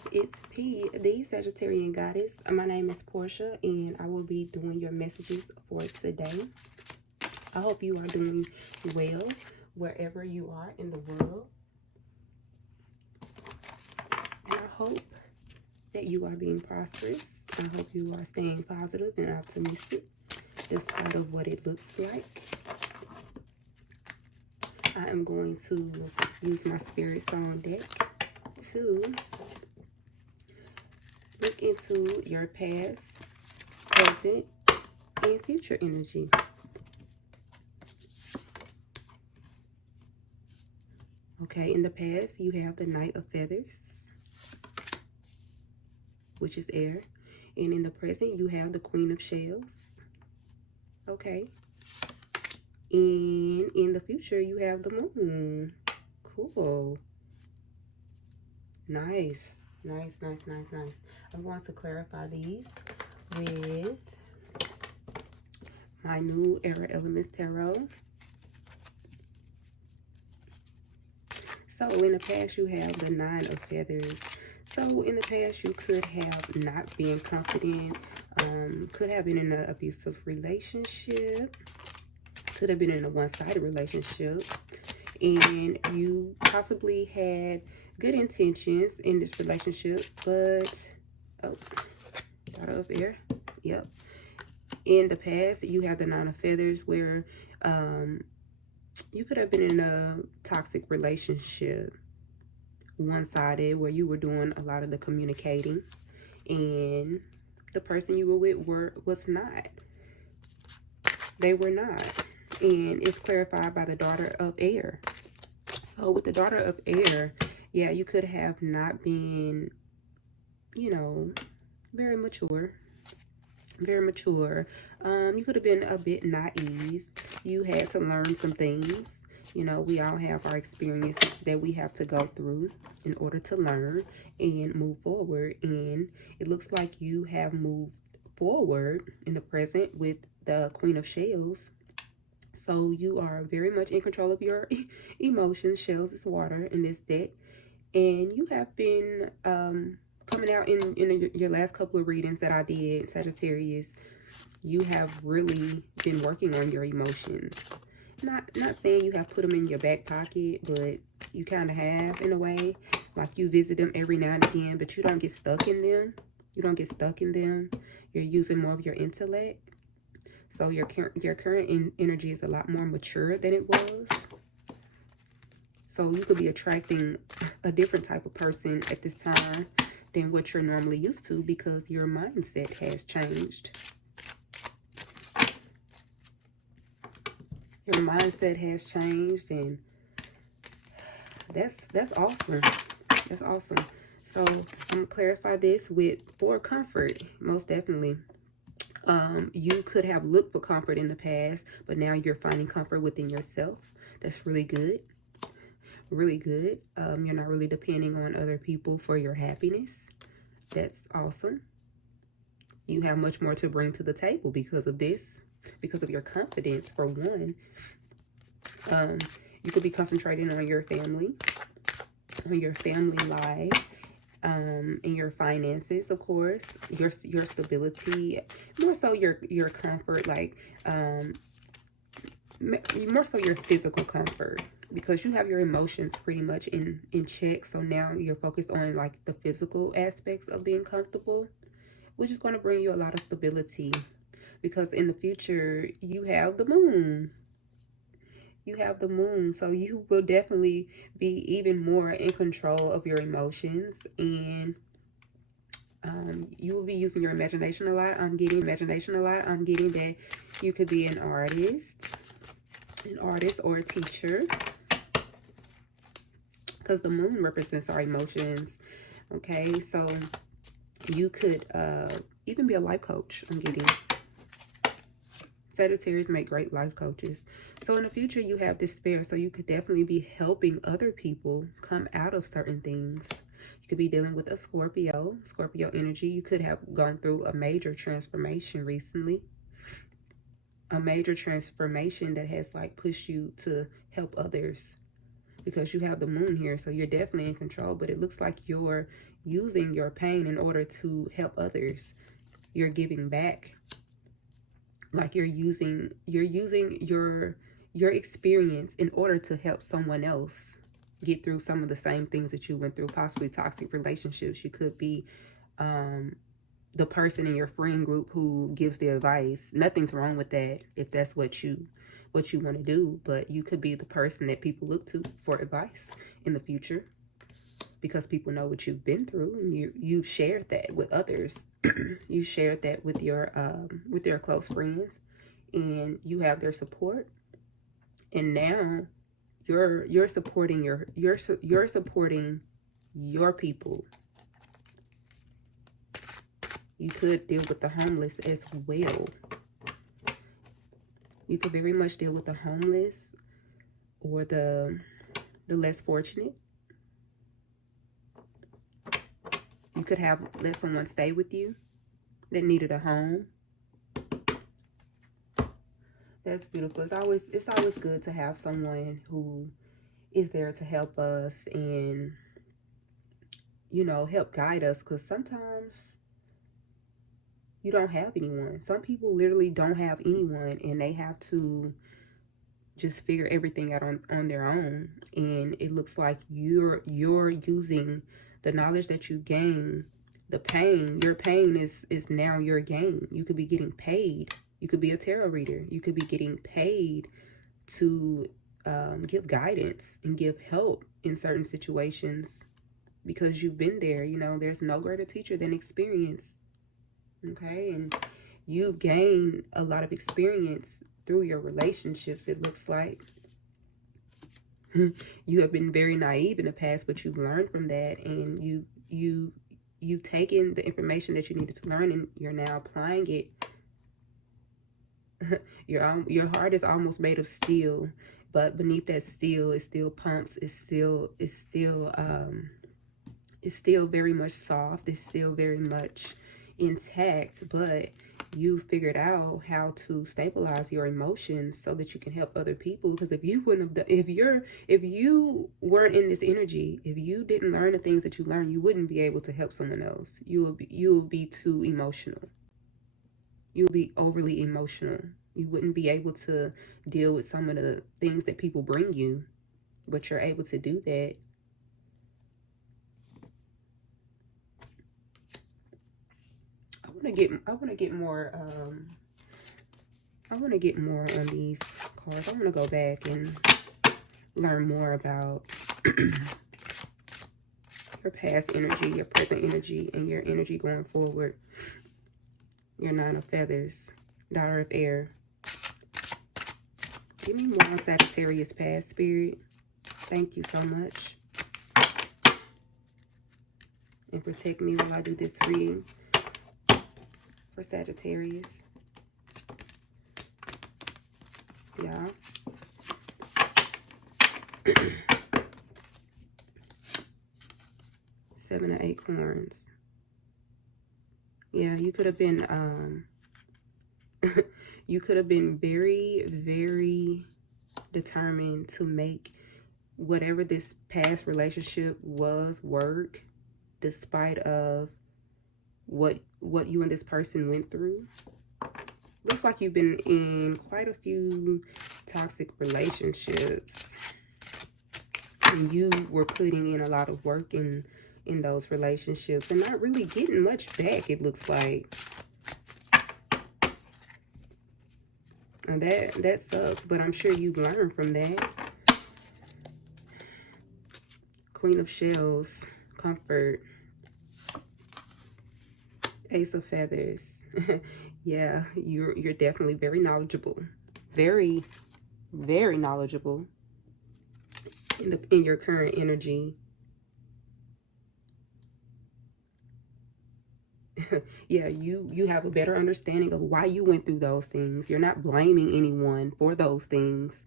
guys, it's P, the Sagittarian goddess. My name is Portia, and I will be doing your messages for today. I hope you are doing well wherever you are in the world. And I hope that you are being prosperous. I hope you are staying positive and optimistic despite of what it looks like. I am going to use my Spirit Song deck to look into your past, present, and future energy. Okay, in the past, you have the Knight of Feathers, which is air. And in the present, you have the Queen of Shells. Okay. And in the future, you have the Moon. Cool. Nice. Nice, nice, nice, nice. I'm going to clarify these with my new Era Elements Tarot. So in the past, you have the Nine of Feathers. So in the past, you could have not been confident, could have been in an abusive relationship, could have been in a one-sided relationship, and you possibly had good intentions in this relationship, but out of air. Yep. In the past, you have the Nine of Feathers, where you could have been in a toxic relationship, one-sided, where you were doing a lot of the communicating, and the person you were with was not. They were not. And it's clarified by the Daughter of Air. So with the Daughter of Air, yeah, you could have not been, you know, very mature. Very mature. You could have been a bit naive. You had to learn some things. You know, we all have our experiences that we have to go through in order to learn and move forward. And it looks like you have moved forward in the present with the Queen of Shells. So you are very much in control of your emotions. Shells is water in this deck. And you have been coming out in your last couple of readings that I did, Sagittarius. You have really been working on your emotions. Not saying you have put them in your back pocket, but you kind of have in a way. Like you visit them every now and again, but you don't get stuck in them. You don't get stuck in them. You're using more of your intellect. So your current energy is a lot more mature than it was. So you could be attracting a different type of person at this time than what you're normally used to, because your mindset has changed. Your mindset has changed, and that's awesome. That's awesome. So I'm gonna clarify this for comfort, most definitely. You could have looked for comfort in the past, but now you're finding comfort within yourself. That's really good. Really good. You're not really depending on other people for your happiness. That's awesome. You have much more to bring to the table because of this, because of your confidence, for one. You could be concentrating on your family life, and your finances, of course, your stability, more so your comfort, like more so your physical comfort, because you have your emotions pretty much in check. So now you're focused on like the physical aspects of being comfortable, which is going to bring you a lot of stability, because in the future you have the Moon. You have the Moon, so you will definitely be even more in control of your emotions, and you will be using your imagination a lot. I'm getting that you could be an artist or a teacher, because the Moon represents our emotions. Okay, so you could even be a life coach. I'm getting Sagittarius make great life coaches. So in the future, you have despair. So you could definitely be helping other people come out of certain things. You could be dealing with a Scorpio energy. You could have gone through a major transformation recently. A major transformation that has like pushed you to help others, because you have the Moon here. So you're definitely in control, but it looks like your using your pain in order to help others. You're giving back. Like you're using your experience in order to help someone else get through some of the same things that you went through, possibly toxic relationships. You could be the person in your friend group who gives the advice. Nothing's wrong with that if that's what you want to do, but you could be the person that people look to for advice in the future, because people know what you've been through, and you've shared that with others. You shared that with your close friends, and you have their support. And now you're supporting you're supporting your people. You could deal with the homeless as well. You could very much deal with the homeless or the less fortunate. You could have let someone stay with you that needed a home. That's beautiful. It's always good to have someone who is there to help us and, you know, help guide us, because sometimes you don't have anyone. Some people literally don't have anyone, and they have to just figure everything out on their own. And it looks like you're using the knowledge that you gain, the pain. Your pain is now your gain. You could be getting paid. You could be a tarot reader. You could be getting paid to give guidance and give help in certain situations, because you've been there. You know, there's no greater teacher than experience. Okay, and you've gained a lot of experience through your relationships. It looks like you have been very naive in the past, but you've learned from that, and you've taken the information that you needed to learn, and you're now applying it. Your heart is almost made of steel, but beneath that steel, it still pumps. It's still very much soft. It's still very much intact, but you figured out how to stabilize your emotions so that you can help other people. Because if you wouldn't have done, if you weren't in this energy, if you didn't learn the things that you learned, you wouldn't be able to help someone else. You will be too emotional. You'll be overly emotional. You wouldn't be able to deal with some of the things that people bring you, but you're able to do that. I want to get more on these cards. I want to go back and learn more about your past energy, your present energy, and your energy going forward. Your Nine of Feathers, Daughter of Air. Give me more on Sagittarius past, Spirit. Thank you so much. And protect me while I do this reading for Sagittarius. Yeah. Seven of Acorns. Yeah, you could have been you could have been very, very determined to make whatever this past relationship was work, despite of what you and this person went through. Looks like you've been in quite a few toxic relationships, and you were putting in a lot of work in those relationships and not really getting much back, it looks like. And that sucks, but I'm sure you've learned from that. Queen of Shells, Comfort. Ace of Feathers. Yeah, you're definitely very knowledgeable. Very, very knowledgeable in your current energy. Yeah, you have a better understanding of why you went through those things. You're not blaming anyone for those things.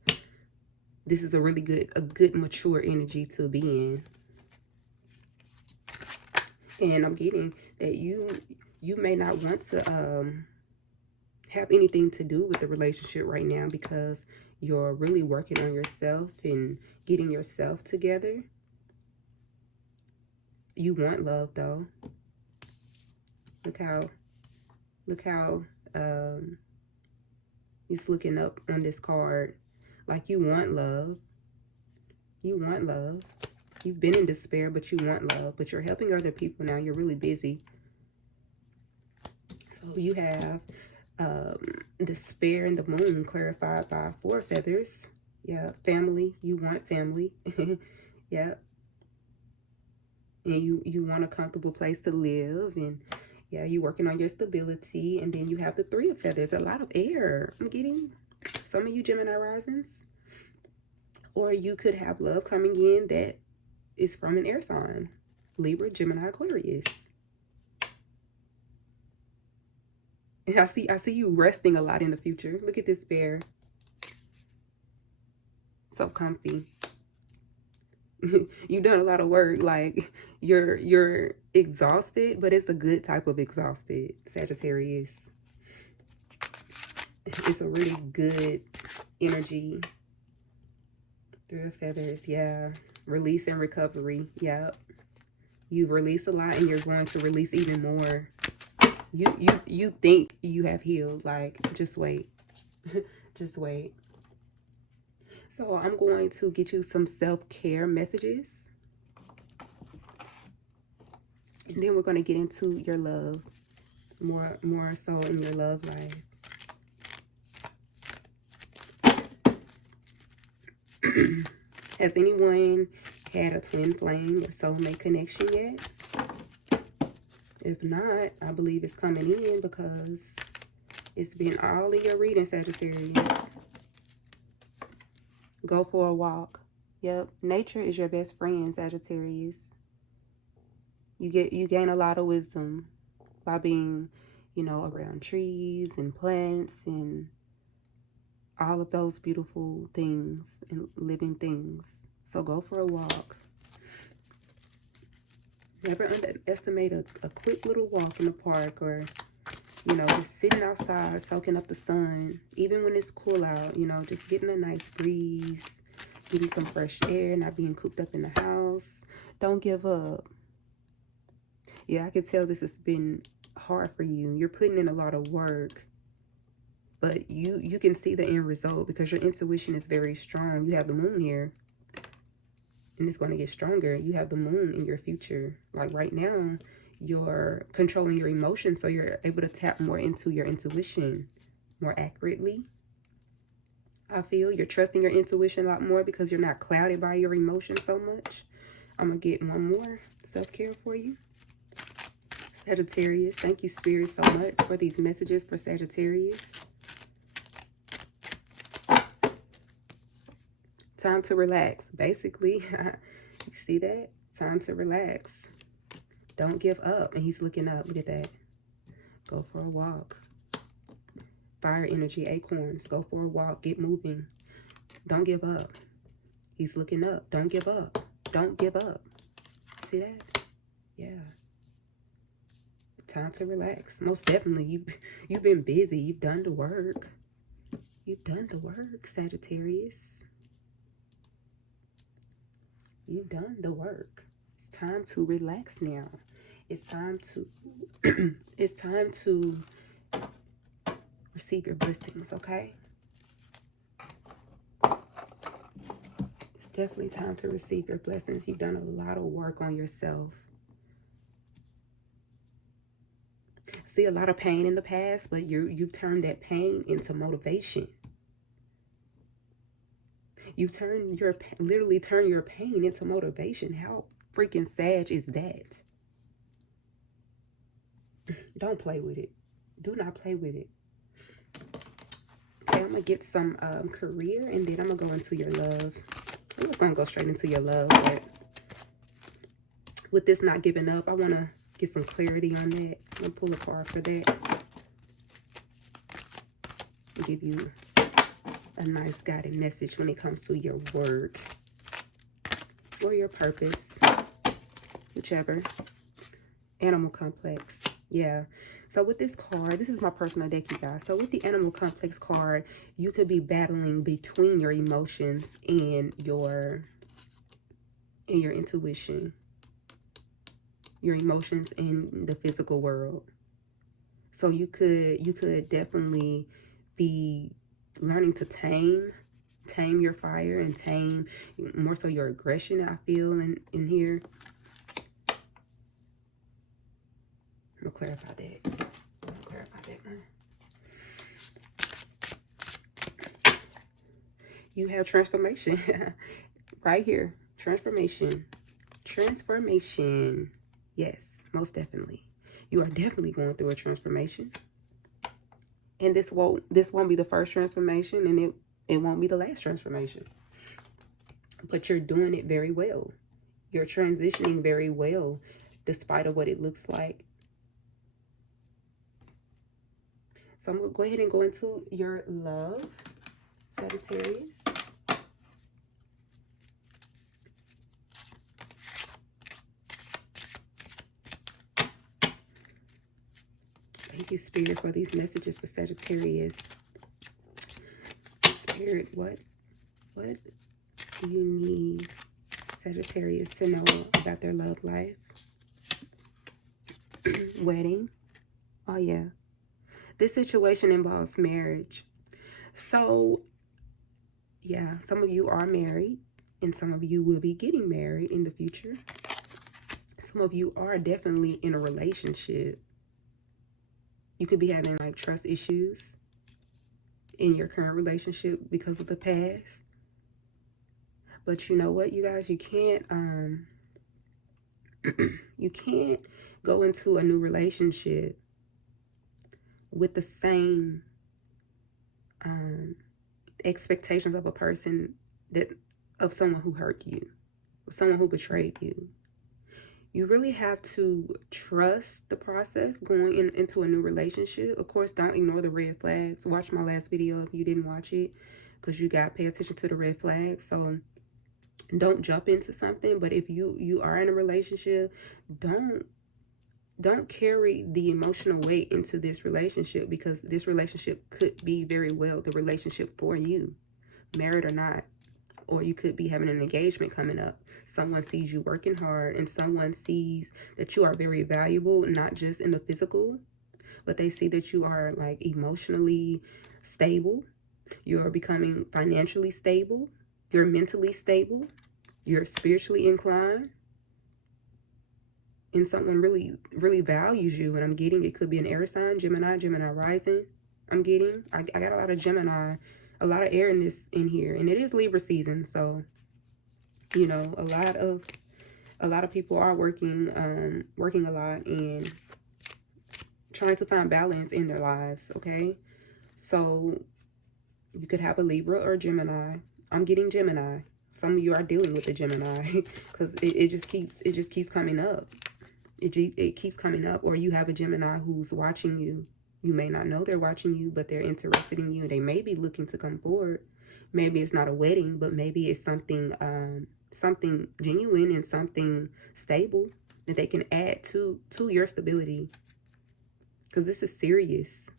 This is a really good mature energy to be in. And I'm getting that you may not want to have anything to do with the relationship right now, because you're really working on yourself and getting yourself together. You want love, though. Look how he's looking up on this card. Like, you want love. You want love. You've been in despair, but you want love. But you're helping other people now. You're really busy. So you have despair and the moon clarified by 4 feathers. Yeah, family. You want family. Yeah. And you want a comfortable place to live. And yeah, you're working on your stability. And then you have the 3 of feathers. A lot of air. I'm getting some of you Gemini risings. Or you could have love coming in that is from an air sign. Libra, Gemini, Aquarius. And I see you resting a lot in the future. Look at this bear. So comfy. You've done a lot of work. Like, you're exhausted, but it's a good type of exhausted, Sagittarius. It's a really good energy. 3 of feathers, yeah. Release and recovery, yep. You've released a lot and you're going to release even more. You think you have healed. Like, just wait. Just wait. So I'm going to get you some self-care messages. And then we're going to get into your love. More so in your love life. Has anyone had a twin flame or soulmate connection yet? If not, I believe it's coming in because it's been all in your reading, Sagittarius. Go for a walk. Yep, nature is your best friend, Sagittarius. You gain a lot of wisdom by being, you know, around trees and plants and all of those beautiful things and living things. So go for a walk. Never underestimate a quick little walk in the park, or, you know, just sitting outside, soaking up the sun. Even when it's cool out, you know, just getting a nice breeze, getting some fresh air, not being cooped up in the house. Don't give up. Yeah, I can tell this has been hard for you. You're putting in a lot of work. But you can see the end result because your intuition is very strong. You have the moon here. And it's going to get stronger. You have the moon in your future. Like right now, you're controlling your emotions. So you're able to tap more into your intuition more accurately. I feel you're trusting your intuition a lot more because you're not clouded by your emotions so much. I'm going to get one more self-care for you. Sagittarius, thank you, Spirit, so much for these messages for Sagittarius. Time to relax. Basically, you see that? Time to relax. Don't give up. And he's looking up. Look at that. Go for a walk. Fire energy, acorns. Go for a walk. Get moving. Don't give up. He's looking up. Don't give up. Don't give up. See that? Yeah. Time to relax. Most definitely. You've been busy. You've done the work. You've done the work, Sagittarius. You've done the work. It's time to relax now. It's time to it's time to receive your blessings, okay? It's definitely time to receive your blessings. You've done a lot of work on yourself. See a lot of pain in the past, but you've turned that pain into motivation. You've literally turned your pain into motivation. How freaking Sag is that? Don't play with it. Do not play with it. Okay, I'm going to get some career, and then I'm going to go into your love. I'm just going to go straight into your love, but with this not giving up, I want to get some clarity on that. I'm going to pull a card for that. I'll give you a nice guided message when it comes to your work or your purpose, whichever. Animal complex. Yeah. So with this card, this is my personal deck, you guys. So with the animal complex card, you could be battling between your emotions and your intuition. your emotions in the physical world. So you could definitely be learning to tame your fire and tame more so your aggression, I feel in here. I'm gonna clarify that. You have transformation right here. Transformation. Yes, most definitely. You are definitely going through a transformation. And this won't be the first transformation, and it won't be the last transformation. But you're doing it very well. You're transitioning very well, despite of what it looks like. So I'm going to go ahead and go into your love, Sagittarius. Thank you, Spirit, for these messages for Sagittarius. Spirit, what do you need Sagittarius to know about their love life? Wedding. Oh, yeah. This situation involves marriage. So, yeah, some of you are married, and some of you will be getting married in the future. Some of you are definitely in a relationship. You could be having like trust issues in your current relationship because of the past. But you know what, you guys, you can't you can't go into a new relationship with the same expectations of a person of someone who hurt you, someone who betrayed you. You really have to trust the process going into a new relationship. Of course, don't ignore the red flags. Watch my last video if you didn't watch it, because you got to pay attention to the red flags. So don't jump into something. But if you are in a relationship, don't carry the emotional weight into this relationship, because this relationship could be very well the relationship for you, married or not. Or you could be having an engagement coming up. Someone sees you working hard, and someone sees that you are very valuable, not just in the physical, but they see that you are like emotionally stable. You're becoming financially stable. You're mentally stable. You're spiritually inclined. And someone really, really values you. And I'm getting, it could be an air sign, Gemini rising. I got a lot of Gemini, a lot of air in here, and it is Libra season. So, you know, a lot of people are working a lot and trying to find balance in their lives. Okay, so you could have a Libra or Gemini. I'm getting Gemini. Some of you are dealing with the Gemini because it just keeps coming up. It keeps coming up. Or you have a Gemini who's watching you. You may not know they're watching you, but they're interested in you. They may be looking to come forward. Maybe it's not a wedding, but maybe it's something something genuine and something stable that they can add to your stability. Because this is serious.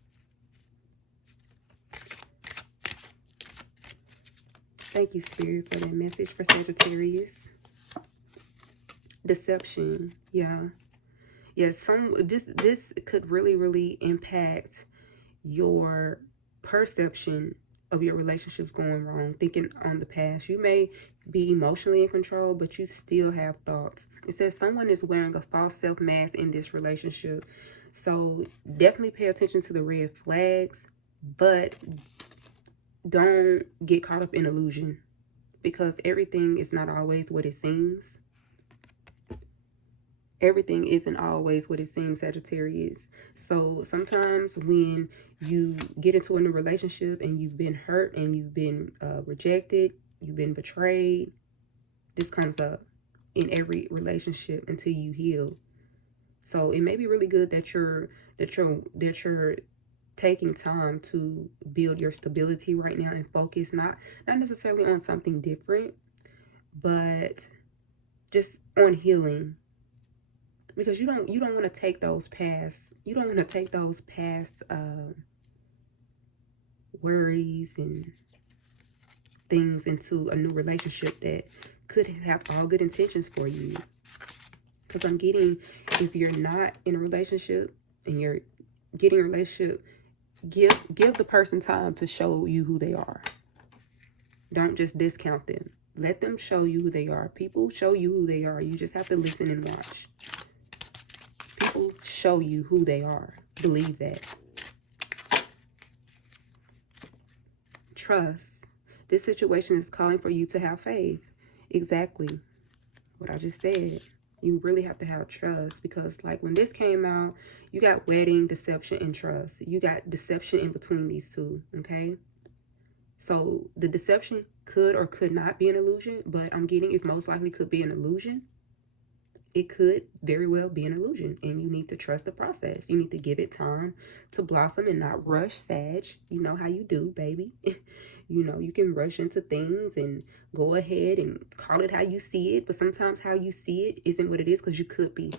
Thank you, Spirit, for that message for Sagittarius. Deception. Yeah. Yeah, this could really, really impact your perception of your relationships going wrong, thinking on the past. You may be emotionally in control, but you still have thoughts. It says someone is wearing a false self mask in this relationship. So definitely pay attention to the red flags, but don't get caught up in illusion, because everything is not always what it seems. Everything isn't always what it seems, Sagittarius. So sometimes when you get into a new relationship and you've been hurt and you've been rejected, you've been betrayed, this comes up in every relationship until you heal. So it may be really good that you're taking time to build your stability right now and focus not necessarily on something different, but just on healing. Because you don't want to take those past worries and things into a new relationship that could have all good intentions for you. Because I'm getting, if you're not in a relationship and you're getting a relationship, give the person time to show you who they are. Don't just discount them. Let them show you who they are. People show you who they are. You just have to listen and watch. People show you who they are. Believe that. Trust. This situation is calling for you to have faith. Exactly what I just said. You really have to have trust, because like when this came out, you got wedding, deception, and trust. You got deception in between these two, okay? So the deception could or could not be an illusion, but I'm getting it most likely could be an illusion. It could very well be an illusion, and you need to trust the process. You need to give it time to blossom and not rush, Sag. You know how you do, baby. You know, you can rush into things and go ahead and call it how you see it, but sometimes how you see it isn't what it is, because you could be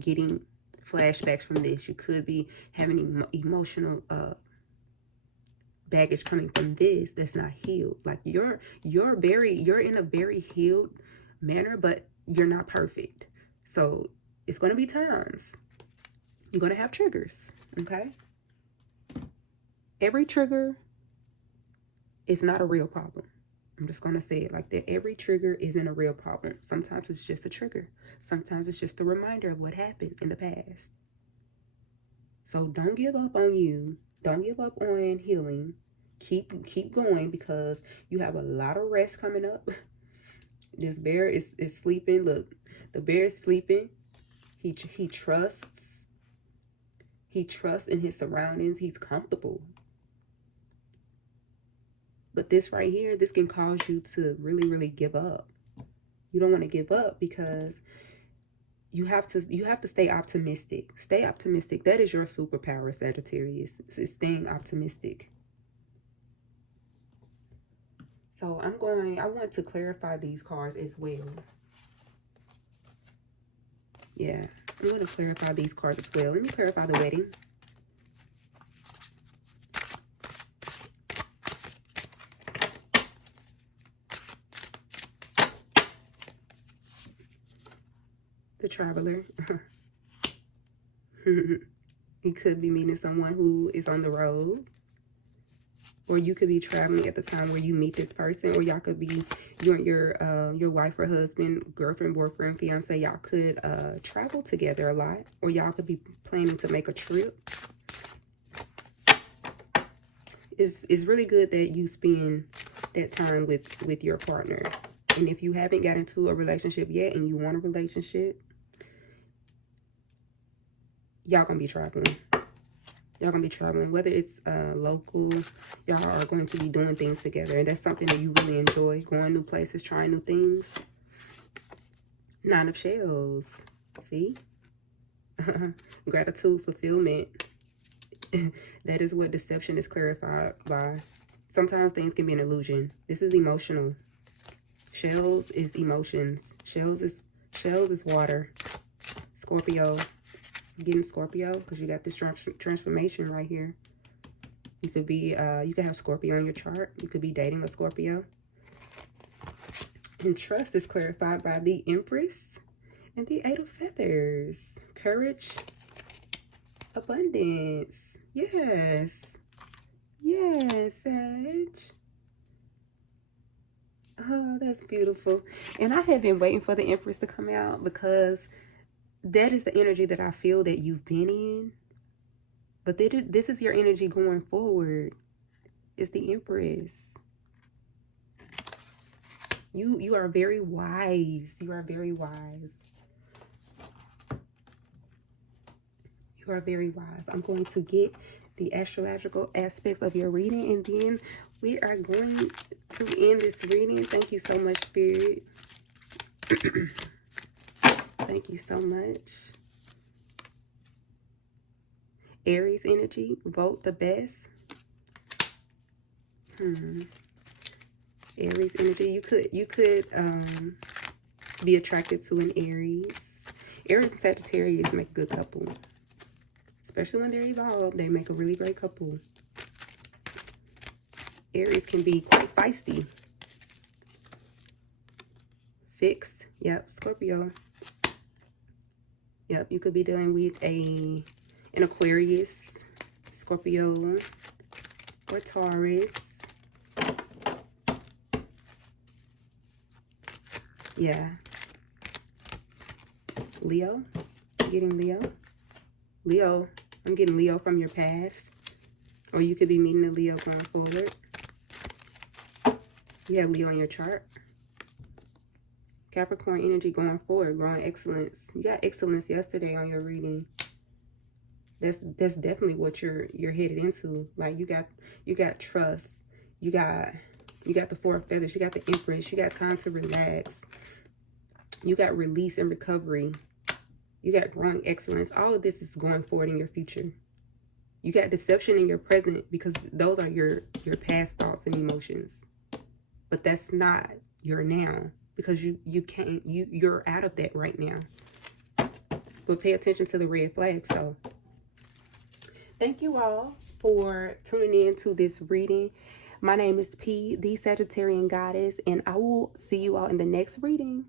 getting flashbacks from this. You could be having emotional baggage coming from this that's not healed. Like you're in a very healed manner, but you're not perfect. So it's going to be times you're going to have triggers, okay? Every trigger is not a real problem. I'm just going to say it like that. Every trigger isn't a real problem. Sometimes it's just a trigger. Sometimes it's just a reminder of what happened in the past. So don't give up on you. Don't give up on healing. Keep going, because you have a lot of rest coming up. This bear is sleeping. Look, the bear is sleeping. He trusts. He trusts in his surroundings. He's comfortable. But this right here, this can cause you to really, really give up. You don't want to give up, because you have to stay optimistic. Stay optimistic. That is your superpower, Sagittarius. It's staying optimistic. So I want to clarify these cards as well. Yeah, I'm going to clarify these cards as well. Let me clarify the wedding. The traveler. You could be meeting someone who is on the road. Or you could be traveling at the time where you meet this person. Or y'all could be, you and your wife or husband, girlfriend, boyfriend, fiance, y'all could travel together a lot. Or y'all could be planning to make a trip. It's really good that you spend that time with your partner. And if you haven't got into a relationship yet and you want a relationship, y'all gonna be traveling. Y'all gonna be traveling, whether it's local. Y'all are going to be doing things together, and that's something that you really enjoy. Going new places, trying new things. Nine of Shells. See? Gratitude, fulfillment. That is what deception is clarified by. Sometimes things can be an illusion. This is emotional. Shells is emotions. Shells is water. Scorpio. You're getting Scorpio because you got this transformation right here. You could be, you could have Scorpio in your chart. You could be dating a Scorpio. And trust is clarified by the Empress and the Eight of Feathers. Courage, abundance. Yes. Yes, Sag. Oh, that's beautiful. And I have been waiting for the Empress to come out, because that is the energy that I feel that you've been in. But this is your energy going forward. It's the Empress. You are very wise. You are very wise. You are very wise. I'm going to get the astrological aspects of your reading, and then we are going to end this reading. Thank you so much, Spirit. Thank you so much. Aries energy, vote the best. Aries energy, you could be attracted to an Aries. Aries and Sagittarius make a good couple. Especially when they're evolved, they make a really great couple. Aries can be quite feisty. Fixed, yep, Scorpio. Yep, you could be dealing with an Aquarius, Scorpio, or Taurus. Yeah. Leo. I'm getting Leo. Leo. I'm getting Leo from your past. Or you could be meeting a Leo going forward. You have Leo in your chart. Capricorn energy going forward, growing excellence. You got excellence yesterday on your reading. That's definitely what you're headed into. Like you got trust. You got the Four of Feathers. You got the Empress. You got time to relax. You got release and recovery. You got growing excellence. All of this is going forward in your future. You got deception in your present because those are your past thoughts and emotions. But that's not your now, because you're out of that right now. But pay attention to the red flag. So thank you all for tuning in to this reading. My name is P, the Sagittarian Goddess, and I will see you all in the next reading.